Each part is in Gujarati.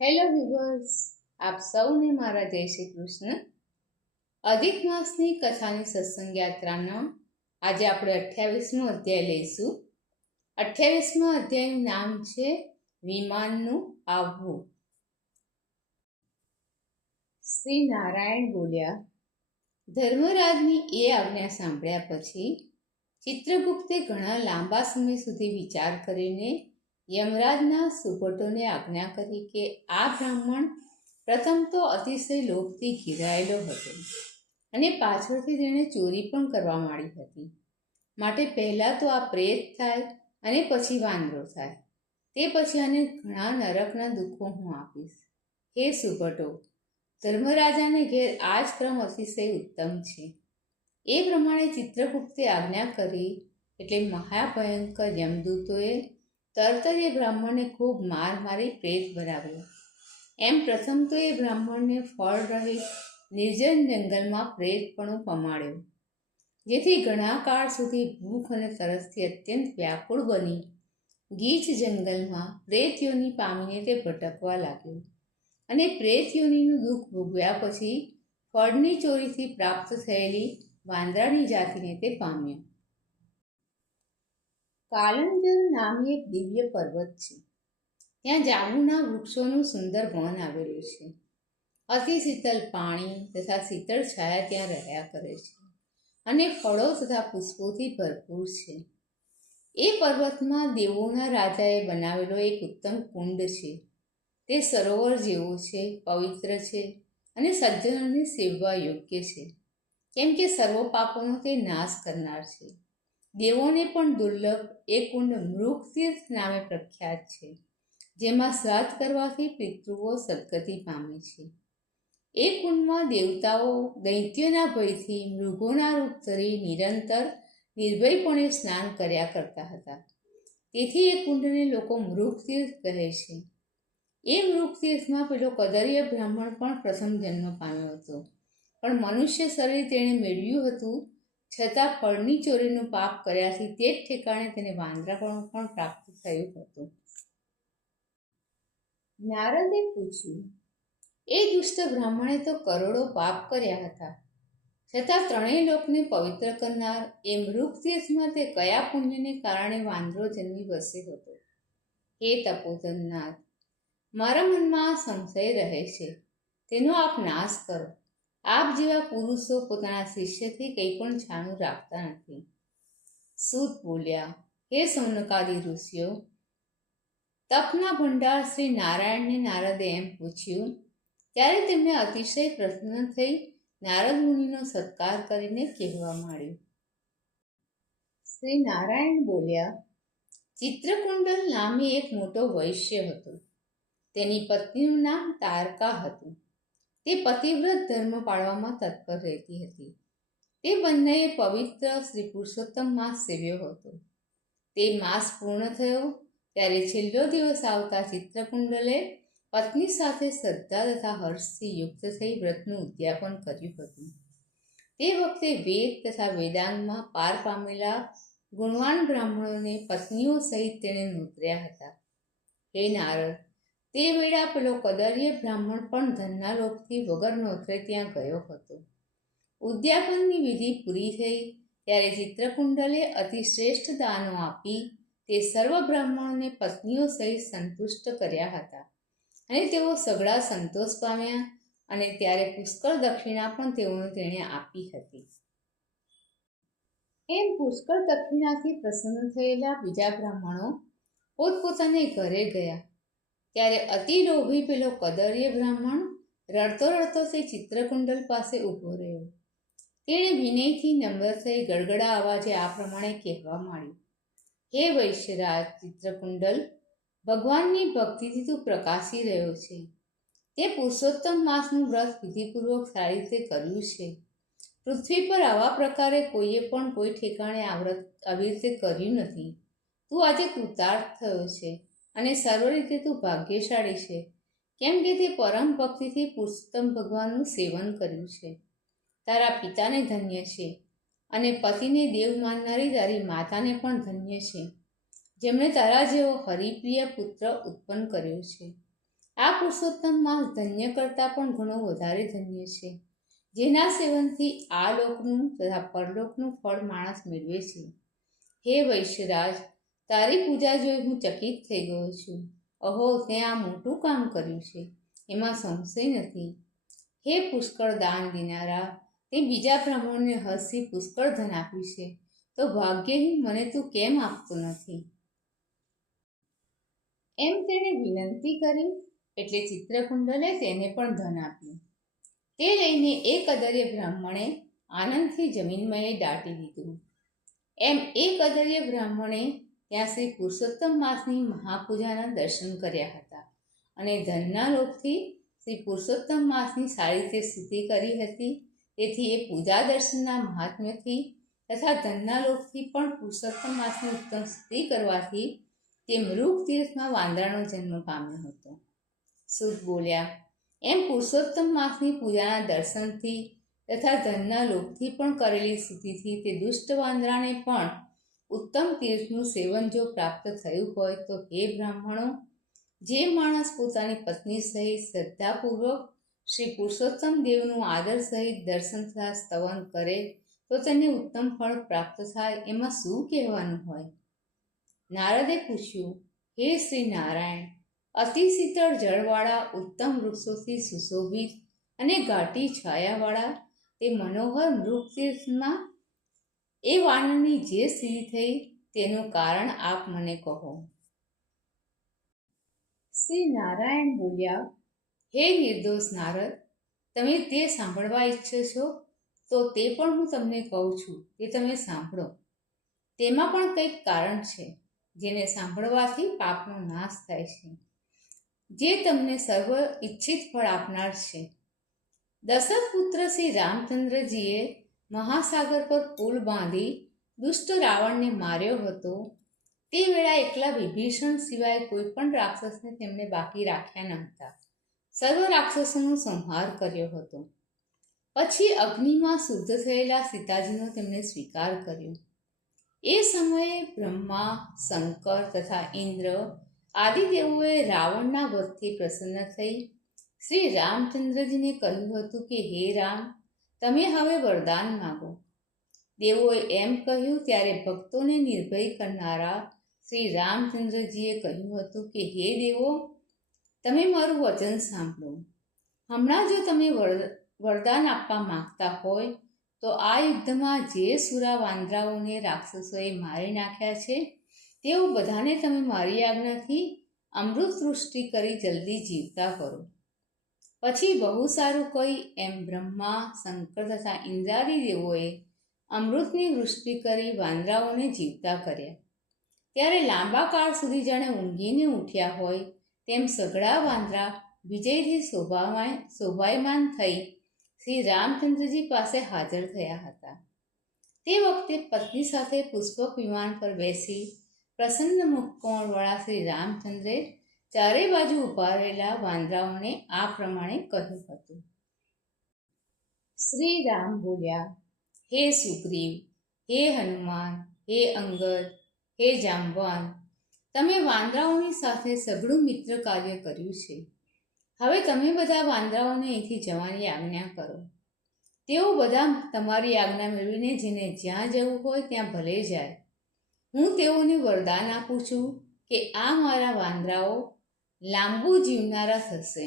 હેલો વ્યુઅર્સ, આપ સૌને મારા જય શ્રી કૃષ્ણ. અધિક માસની કથાની સત્સંગ યાત્રાનો આજે આપણે 28મો અધ્યાય લઈશું. 28મા અધ્યાયનું નામ છે વિમાનનું આવવું. શ્રી નારાયણ બોલ્યા. ધર્મરાજની એ આજ્ઞા સાંભળ્યા પછી ચિત્રગુપ્તે ઘણા લાંબા સમય સુધી વિચાર કરીને યમરાજના સુભટોને આજ્ઞા કરી કે આ બ્રાહ્મણ પ્રથમ તો અતિશય લોભથી ઘેરાયેલો હતો અને પાછળથી તેણે ચોરી પણ કરવા માંડી હતી. માટે પહેલાં તો આ પ્રેત થાય અને પછી વાંદરો થાય. તે પછી આને ઘણા નરકના દુઃખો હું આપીશ. હે સુભટો, ધર્મરાજાને ઘેર આ જ ક્રમ અતિશય ઉત્તમ છે. એ પ્રમાણે ચિત્રગુપ્તે આજ્ઞા કરી એટલે મહાભયંકર યમદૂતોએ તરત જ એ બ્રાહ્મણને ખૂબ માર મારી પ્રેત બનાવ્યો. એમ પ્રથમ તો એ બ્રાહ્મણને ફળ રહિત નિર્જન જંગલમાં પ્રેતપણું પમાડ્યો, જેથી ઘણા કાળ સુધી ભૂખ અને તરસથી અત્યંત વ્યાકુળ બની ગીચ જંગલમાં પ્રેતયોની પામીને તે ભટકવા લાગ્યો અને પ્રેતયોનીનું દુઃખ ભોગવ્યા પછી ફળની ચોરીથી પ્રાપ્ત થયેલી વાંદરાની જાતિને તે પામ્યો. કાલંજર નામે એક દિવ્ય પર્વત છે. ત્યાં જાંબુના વૃક્ષોનું સુંદર વન આવેલું છે. અતિ શીતળ પાણી તથા શીતળ છાયા ત્યાં રહ્યા કરે છે અને ફળો તથા પુષ્પોથી ભરપૂર છે. એ પર્વતમાં દેવોના રાજાએ બનાવેલો એક ઉત્તમ કુંડ છે. તે સરોવર જેવો છે, પવિત્ર છે અને સજ્જનોને સેવવા યોગ્ય છે, કેમ કે સર્વ પાપોનો તે નાશ કરનાર છે. દેવોને પણ દુર્લભ એ કુંડ મૃગતીર્થ નામે પ્રખ્યાત છે, જેમાં શ્રાદ્ધ કરવાથી પિતૃઓ સદગતિ પામે છે. એ કુંડમાં દેવતાઓ દૈત્યોના ભયથી મૃગોના રૂપ ધરી નિરંતર નિર્ભયપણે સ્નાન કર્યા કરતા હતા. તેથી એ કુંડને લોકો મૃગતીર્થ કહે છે. એ મૃગતીર્થમાં પેલો કદર્ય બ્રાહ્મણ પણ પ્રથમ જન્મ પામ્યો હતો, પણ મનુષ્ય શરીર તેણે મેળવ્યું હતું, છતાં ફળની ચોરીનું પાપ કર્યાથી તે જ ઠેકાણે તેને વાંદરાપણું પણ પ્રાપ્ત થયું હતું. નારદે પૂછ્યું, એ દુષ્ટ બ્રાહ્મણે તો કરોડો પાપ કર્યા હતા, છતાં ત્રણેય લોકને પવિત્ર કરનાર એ મૃગતીર્થમાં તે કયા પુણ્યને કારણે વાંદરો જન્મી વસ્યો હતો? હે તપોધનનાથ, મારા મનમાં આ સંશય રહે છે, તેનો આપ નાશ કરો. આપ જેવા પુરુષો પોતાના શિષ્યથી કંઈ પણ છાનું રાખતા નથી. સૂત બોલ્યા, હે સૌનકાદી ઋષિઓ, તપના ભંડાર શ્રી નારાયણને નારદે એમ પૂછ્યું. ત્યારે તેમને અતિશય પ્રસન્ન થઈ નારદ મુનિનો સત્કાર કરીને કહેવા માંડ્યું. શ્રી નારાયણ બોલ્યા, ચિત્રકુંડલ નામે એક મોટો વૈશ્ય હતો. તેની પત્નીનું નામ તારકા હતું. તે પતિવ્રત ધર્મ પાળવામાં તત્પર રહેતી હતી. તે બંનેએ પવિત્ર શ્રી પુરુષોત્તમ માસ સેવ્યો હતો. તે માસ પૂર્ણ થયો ત્યારે છેલ્લો દિવસ આવતા ચિત્રકુંડલે પત્ની સાથે શ્રદ્ધા તથા હર્ષથી યુક્ત થઈ વ્રતનું ઉદ્યાપન કર્યું હતું. તે વખતે વેદ તથા વેદાંગમાં પાર પામેલા ગુણવાન બ્રાહ્મણોને પત્નીઓ સહિત તેણે નોતર્યા હતા. હે નારદ, તે વેળા પેલો કદર્ય બ્રાહ્મણ પણ ધનના લોભથી વગર નોતરે ત્યાં ગયો હતો. ઉદ્યાપનની વિધિ પૂરી થઈ ત્યારે ચિત્રકુંડલે અતિ શ્રેષ્ઠ દાનો આપી તે સર્વ બ્રાહ્મણોને પત્નીઓ સહિત સંતુષ્ટ કર્યા હતા અને તેઓ સઘળા સંતોષ પામ્યા અને ત્યારે પુષ્કળ દક્ષિણા પણ તેઓને તેણે આપી હતી. એમ પુષ્કળ દક્ષિણાથી પ્રસન્ન થયેલા બીજા બ્રાહ્મણો પોતપોતાને ઘરે ગયા. ત્યારે અતિ લોભી પેલો કદર્ય બ્રાહ્મણ રડતો રડતો તે ચિત્રકુંડલ પાસે ઊભો રહ્યો. તેણે વિનયથી નમ્ર થઈ ગડગડા અવાજે આ પ્રમાણે કહેવા માંડ્યું. હે વૈશ્યરાજ ચિત્રકુંડલ, ભગવાનની ભક્તિથી તું પ્રકાશી રહ્યો છે. તે પુરુષોત્તમ માસનું વ્રત વિધિપૂર્વક સારી રીતે કર્યું છે. પૃથ્વી પર આવા પ્રકારે કોઈએ પણ કોઈ ઠેકાણે આ વ્રત આવી રીતે કર્યું નથી. તું આજે કૃતાર્થ થયો છે અને સર્વ રીતે તું ભાગ્યશાળી છે, કેમ કે તે પરમ ભક્તિથી પુરુષોત્તમ ભગવાનનું સેવન કર્યું છે. તારા પિતાને ધન્ય છે અને પતિને દેવ માનનારી તારી માતાને પણ ધન્ય છે, જેમણે તારા જેવો હરિપ્રિય પુત્ર ઉત્પન્ન કર્યો છે. આ પુરુષોત્તમ માસ ધન્ય કરતાં પણ ઘણો વધારે ધન્ય છે, જેના સેવનથી આ લોકનું તથા પરલોકનું ફળ માણસ મેળવે છે. હે વૈશ્યરાજ, તારી પૂજા જોઈ હું ચકિત થઈ ગયો છું. અહો, તે આ મોટું કામ કર્યું છે, એમાં સંશય નથી. હે પુષ્કળ દાન દેનારા, તે બીજા બ્રાહ્મણોને હસ્તી પુષ્કળ ધન આપ્યું છે, તો ભાગ્યહીન મને તું કેમ આપતો નથી? એમ તેણે વિનંતી કરી, એટલે ચિત્રકુંડલે તેને પણ ધન આપ્યું. તે લઈને એક અદર્ય બ્રાહ્મણે આનંદથી જમીનમયે દાટી દીધું. એમ એક અદર્ય બ્રાહ્મણે ત્યાં શ્રી પુરુષોત્તમ માસની મહાપૂજાના દર્શન કર્યા હતા અને ધનના લોભથી શ્રી પુરુષોત્તમ માસની સારી રીતે સ્તુતિ કરી હતી. તેથી એ પૂજા દર્શનના મહાત્મ્યથી તથા ધનના લોભથી પણ પુરુષોત્તમ માસની ઉત્તમ સ્તુતિ કરવાથી તે મૃગ તીર્થમાં વાંદરાનો જન્મ પામ્યો હતો. સૂત બોલ્યા, એમ પુરુષોત્તમ માસની પૂજાના દર્શનથી તથા ધનના લોભથી પણ કરેલી સ્તુતિથી તે દુષ્ટ વાંદરાને પણ ઉત્તમ તીર્થનું સેવન જો પ્રાપ્ત થયું હોય, તો હે બ્રાહ્મણો, જે માણસ પોતાની પત્ની સહિત શ્રદ્ધાપૂર્વક શ્રી પુરુષોત્તમ દેવનું આદર સહિત દર્શન તથા સ્તવન કરે, તો તેને ઉત્તમ ફળ પ્રાપ્ત થાય, એમાં શું કહેવાનું હોય? નારદે પૂછ્યું, હે શ્રી નારાયણ, અતિ શીતળ જળવાળા ઉત્તમ વૃક્ષોથી સુશોભિત અને ઘાટી છાયાવાળા તે મનોહર મૃગતીર્થમાં એ વાનરની જે સ્થિતિ થઈ, તેનું કારણ આપ મને કહો. શ્રી નારાયણ બોલ્યા, હે નિર્દોષ નારદ, તમે તે સાંભળવા ઈચ્છો છો, તો તે પણ હું તમને કહું છું, તે તમે સાંભળો. તેમાં પણ કંઈક કારણ છે, જેને સાંભળવાથી પાપનો નાશ થાય છે, જે તમને સર્વ ઈચ્છિત ફળ આપનાર છે. દશરથ પુત્ર શ્રી રામચંદ્રજીએ મહાસાગર પર પુલ બાંધી દુષ્ટ રાવણને માર્યો હતો. તે વેળા એકલા વિભીષણ સિવાય કોઈ પણ રાક્ષસને તેમણે બાકી રાખ્યા ન હતા. સર્વ રાક્ષસોનો સંહાર કર્યો હતો. પછી અગ્નિમાં શુદ્ધ થયેલા સીતાજીનો તેમણે સ્વીકાર કર્યો. એ સમયે બ્રહ્મા, શંકર તથા ઇન્દ્ર આદિ દેવોએ રાવણના વધથી પ્રસન્ન થઈ શ્રી રામચંદ્રજીને કહ્યું હતું કે હે રામ, તમે હવે વરદાન માગો. દેવોએ એમ કહ્યું ત્યારે ભક્તોને નિર્ભય કરનારા શ્રી રામચંદ્રજીએ કહ્યું હતું કે હે દેવો, તમે મારું વચન સાંભળો. હમણાં જો તમે વરદાન આપવા માંગતા હોય, તો આ યુદ્ધમાં જે સુરા વાંદરાઓને રાક્ષસોએ મારી નાખ્યા છે, તેઓ બધાને તમે મારી આજ્ઞાથી અમૃત વૃષ્ટિ કરી જલ્દી જીવતા કરો. પછી બહુ સારું કહી એમ બ્રહ્મા, શંકર તથા ઇન્દ્રાદિ દેવોએ અમૃતની વૃષ્ટિ કરી વાંદરાઓને જીવતા કર્યા. ત્યારે લાંબા કાળ સુધી જાણે ઊંઘીને ઉઠ્યા હોય તેમ સઘળા વાંદરા વિજયથી શોભાયમાન થઈ શ્રી રામચંદ્રજી પાસે હાજર થયા હતા. તે વખતે પત્ની સાથે પુષ્પક વિમાન પર બેસી પ્રસન્ન મુખકોણવાળા શ્રી રામચંદ્રે ચારે બાજુ ઊભા રહેલા વાંદરાઓને આ પ્રમાણે કહ્યું હતું. શ્રી રામ બોલ્યા, હે સુગ્રીવ, હે હનુમાન, હે અંગદ, હે જાંબવાન, તમે વાંદરાઓની સાથે સઘળું મિત્ર કાર્ય કર્યું છે. હવે તમે બધા વાંદરાઓને અહીંથી જવાની આજ્ઞા કરો. તેઓ બધા તમારી આજ્ઞા મેળવીને જેને જ્યાં જવું હોય ત્યાં ભલે જાય. હું તેઓને વરદાન આપું છું કે આ મારા વાંદરાઓ લાંબુ જીવનારા થશે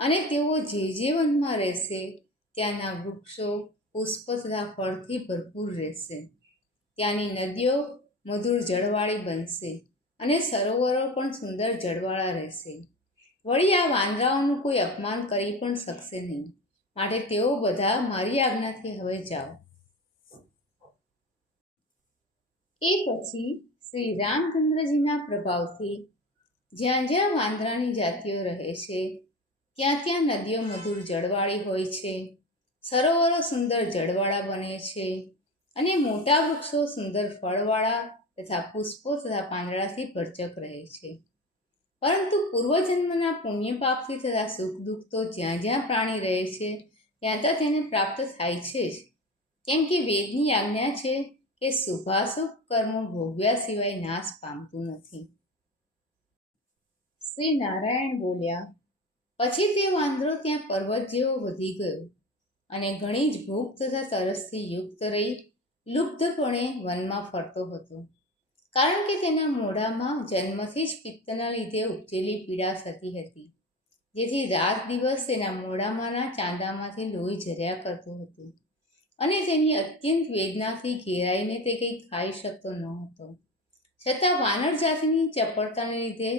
અને તેઓ જે વનમાં રહેશે ત્યાંના વૃક્ષો, પુષ્પ તથા ફળથી ભરપૂર રહેશે. ત્યાંની નદીઓ મધુર જળવાળી બનશે અને સરોવરો પણ સુંદર જળવાળા રહેશે. વળી આ વાંદરાઓનું કોઈ અપમાન કરી પણ શકશે નહીં. માટે તેઓ બધા મારી આજ્ઞાથી હવે જાઓ. એ પછી શ્રી રામચંદ્રજીના પ્રભાવથી જ્યાં જ્યાં વાંદરાની જાતિઓ રહે છે, ત્યાં ત્યાં નદીઓ મધુર જળવાળી હોય છે, સરોવરો સુંદર જળવાળા બને છે અને મોટા વૃક્ષો સુંદર ફળવાળા તથા પુષ્પો તથા પાંદડાથી ભરચક રહે છે. પરંતુ પૂર્વજન્મના પુણ્ય પાપથી તથા સુખ દુઃખ તો જ્યાં જ્યાં પ્રાણી રહે છે ત્યાં ત્યાં તેને પ્રાપ્ત થાય છે જ. કેમ કે વેદની આજ્ઞા છે કે શુભાશુભ કર્મો ભોગવ્યા સિવાય નાશ પામતું નથી. શ્રી નારાયણ બોલ્યા. પછી તે વાંદરો ત્યાં પર્વત જેવો વધી ગયો અને ઘણી જ ભૂખ તથા તરસથી યુક્ત રહી લુપ્તપણે વનમાં ફરતો હતો. કારણ કે તેના મોઢામાં જન્મથી જ પિત્તના લીધે ઉપજેલી પીડા થતી હતી, જેથી રાત દિવસ તેના મોઢામાંના ચાંદામાંથી લોહી ઝર્યા કરતું હતું અને તેની અત્યંત વેદનાથી ઘેરાઈને તે કંઈ ખાઈ શકતો ન હતો. છતાં વાનર જાતિની ચપળતાને લીધે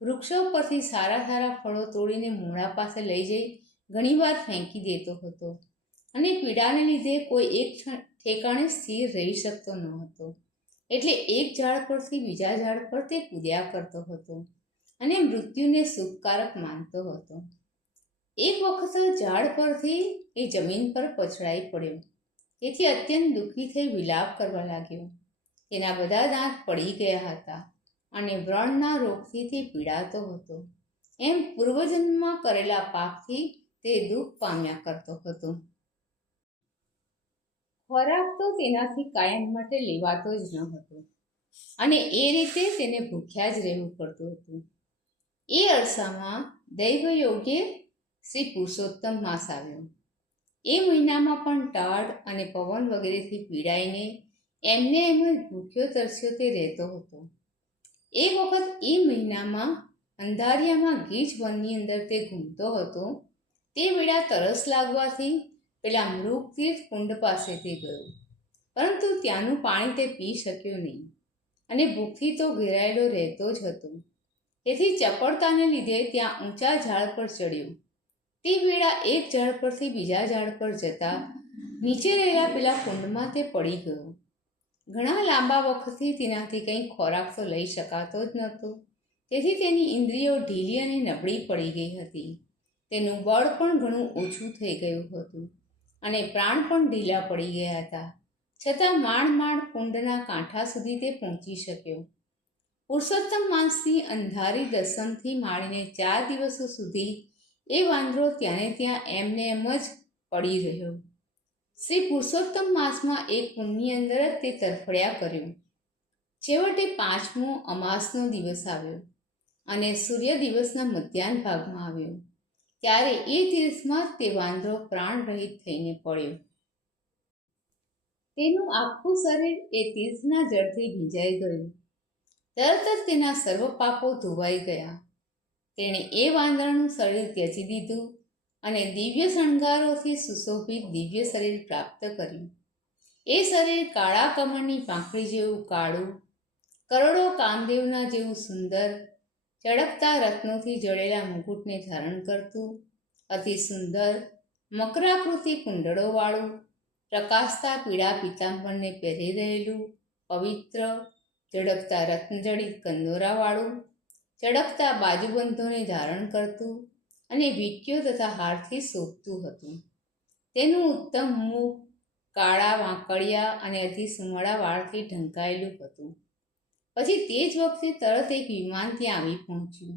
વૃક્ષો પરથી સારા સારા ફળો તોડીને મોઢા પાસે લઈ જઈ ઘણીવાર ફેંકી દેતો હતો અને પીડાને લીધે કોઈ એક ઠેકાણે સ્થિર રહી શકતો ન હતો. એટલે એક ઝાડ પરથી બીજા ઝાડ પર તે કૂદ્યા કરતો હતો અને મૃત્યુને સુખકારક માનતો હતો. એક વખત ઝાડ પરથી એ જમીન પર પછડાઈ પડ્યો, તેથી અત્યંત દુઃખી થઈ વિલાપ કરવા લાગ્યો. તેના બધા દાંત પડી ગયા હતા અને વ્રણના રોગથી તે પીડાતો હતો. એમ પૂર્વજન્મમાં કરેલા પાપથી તે દુઃખ પામ્યા કરતો હતો. ખોરાક તો તેનાથી કાયમ માટે લેવાતો જ ન હતો અને એ રીતે તેને ભૂખ્યા જ રહેવું પડતું હતું. એ અરસામાં દૈવ યોગે શ્રી પુરુષોત્તમ માસ આવ્યો. એ મહિનામાં પણ ટાઢ અને પવન વગેરેથી પીડાઈને એમને એમ જ ભૂખ્યો તરસ્યો તે રહેતો હતો. એક વખત એ મહિનામાં અંધારિયામાં ગીચ વનની અંદર તે ઘૂમતો હતો. તે વેળા તરસ લાગવાથી પેલા મૃગતીર્થ કુંડ પાસે તે ગયો, પરંતુ ત્યાંનું પાણી તે પી શક્યો નહીં અને ભૂખથી તો ઘેરાયેલો રહેતો જ હતો. તેથી ચપળતાને લીધે ત્યાં ઊંચા ઝાડ પર ચડ્યો. તે વેળા એક ઝાડ પરથી બીજા ઝાડ પર જતા નીચે રહેલા પેલા કુંડમાં તે પડી ગયો. ઘણા લાંબા વખતથી તેનાથી કંઈ ખોરાક તો લઈ શકાતો જ નહોતો, તેથી તેની ઇન્દ્રિયો ઢીલી અને નબળી પડી ગઈ હતી. તેનું બળ પણ ઘણું ઓછું થઈ ગયું હતું અને પ્રાણ પણ ઢીલા પડી ગયા હતા. છતાં માંડ કુંડના કાંઠા સુધી તે પહોંચી શક્યો. પુરુષોત્તમ માસની અંધારી દસમથી માંડીને 4 દિવસો સુધી એ વાંદરો ત્યાંને ત્યાં એમને એમ જ પડી રહ્યો. શ્રી પુરુષોત્તમ માસમાં એક કુંડની અંદર જ તે તરફડ્યા કર્યો. છેવટે 5મો અમાસનો દિવસ આવ્યો અને સૂર્ય દિવસના મધ્યાહન ભાગમાં આવ્યો. ત્યારે એ તીર્થમાં તે વાંદરો પ્રાણ રહિત થઈને પડ્યો. તેનું આખું શરીર એ તીર્થના જળથી ભીંજાઈ ગયું. તરત જ તેના સર્વ પાપો ધોવાઈ ગયા. તેણે એ વાંદરાનું શરીર ત્યજી દીધું અને દિવ્ય શણગારોથી સુશોભિત દિવ્ય શરીર પ્રાપ્ત કર્યું. એ શરીર કાળા કમળની પાંખડી જેવું કાળું, કરોડો કામદેવના જેવું સુંદર, ચળકતા રત્નોથી જડેલા મુકુટને ધારણ કરતું, અતિ સુંદર મકરાકૃતિ કુંડળોવાળું, પ્રકાશતા પીળા પીતાંબરને પહેરી રહેલું, પવિત્ર ચળકતા રત્નજડિત કંદોરાવાળું, ચળકતા બાજુબંધોને ધારણ કરતું અને વીંટીઓ તથા હારથી શોભતું હતું. તેનું ઉત્તમ મુખ કાળા વાંકડિયા અને અતિ સુમળા વાળથી ઢંકાયેલું હતું. પછી તે જ વખતે તરત એક વિમાન ત્યાં આવી પહોંચ્યું.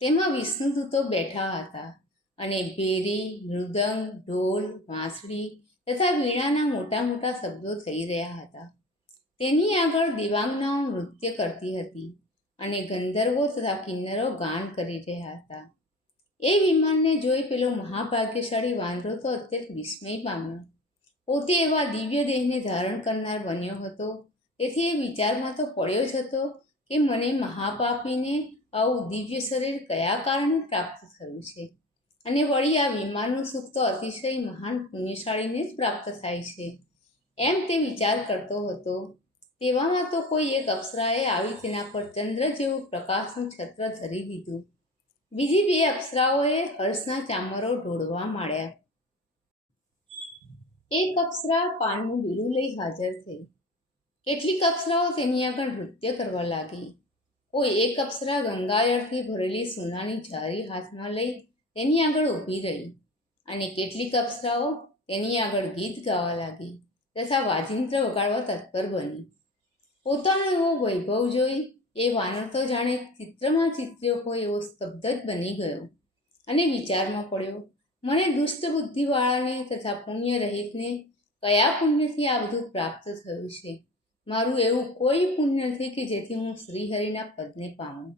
તેમાં વિષ્ણુદૂતો બેઠા હતા અને ભેરી, મૃદંગ, ઢોલ, વાંસળી તથા વીણાના મોટા મોટા શબ્દો થઈ રહ્યા હતા. તેની આગળ દેવાંગનાઓ નૃત્ય કરતી હતી અને ગંધર્વો તથા કિન્નરો ગાન કરી રહ્યા હતા. એ વિમાનને જોઈ પેલો મહાભાગ્યશાળી વાંદરો તો અત્યંત વિસ્મય પામ્યો. પોતે એવા દિવ્ય દેહને ધારણ કરનાર બન્યો હતો, તેથી એ વિચારમાં તો પડ્યો જ હતો કે મને મહાપાપીને આવું દિવ્ય શરીર કયા કારણે પ્રાપ્ત થયું છે અને વળી આ વિમાનનું સુખ તો અતિશય મહાન પુણ્યશાળીને જ પ્રાપ્ત થાય છે. એમ તે વિચાર કરતો હતો. તેવામાં તો કોઈ એક અપ્સરાએ આવી તેના પર ચંદ્ર જેવું પ્રકાશનું છત્ર ધરી દીધું. બીજી 2 અપ્સરાઓએ હર્ષના ચામરો ઢોળવા માંડ્યા. એક અપ્સરા પાનનું બીડું લઈ હાજર થઈ. કેટલીક અપ્સરાઓ તેની આગળ નૃત્ય કરવા લાગી. કોઈ એક અપ્સરા ગંગાજળથી ભરેલી સોનાની જારી હાથમાં લઈ તેની આગળ ઊભી રહી અને કેટલીક અપ્સરાઓ તેની આગળ ગીત ગાવા લાગી તથા વાજિંત્ર વગાડવા તત્પર બની. પોતાનો એવો વૈભવ જોઈ એ વાનર તો જાણે ચિત્રમાં ચિત્ર્યો હોય એવો સ્તબ્ધ જ બની ગયો અને વિચારમાં પડ્યો, મને દુષ્ટ બુદ્ધિવાળાને તથા પુણ્ય રહિતને કયા પુણ્યથી આ બધું પ્રાપ્ત થયું છે? મારું એવું કોઈ પુણ્ય નથી કે જેથી હું શ્રીહરિના પદને પામું.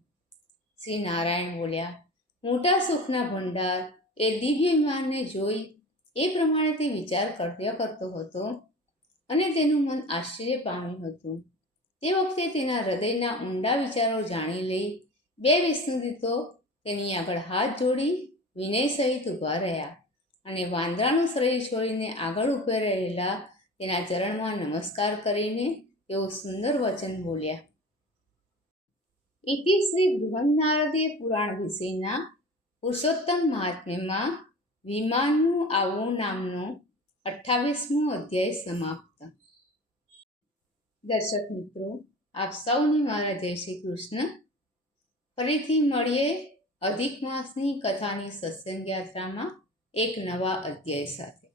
શ્રી નારાયણ બોલ્યા. મોટા સુખના ભંડાર એ દિવ્ય વિમાનને જોઈ એ પ્રમાણે તે વિચાર કર્યા કરતો હતો અને તેનું મન આશ્ચર્ય પામ્યું હતું. તે વખતે તેના હૃદયના ઊંડા વિચારો જાણી લઈ બે વિષ્ણુદૂતો તેની આગળ હાથ જોડી વિનય સહિત ઊભા રહ્યા અને વાંદરાનું શરીર છોડીને આગળ ઊભા રહેલા તેના ચરણમાં નમસ્કાર કરીને તેઓ સુંદર વચન બોલ્યા. ઇતિ શ્રી બૃહન્નારદીય પુરાણ વિષયના પુરુષોત્તમ મહાત્મ્યમાં વિમાનનું આવવું નામનો 28મો અધ્યાય સમાપ્ત. દર્શક મિત્રો, આપ સૌને મારા જય શ્રી કૃષ્ણ. ફરીથી મળીએ અધિક માસની કથાની સત્સંગ યાત્રામાં એક નવા અધ્યાય સાથે.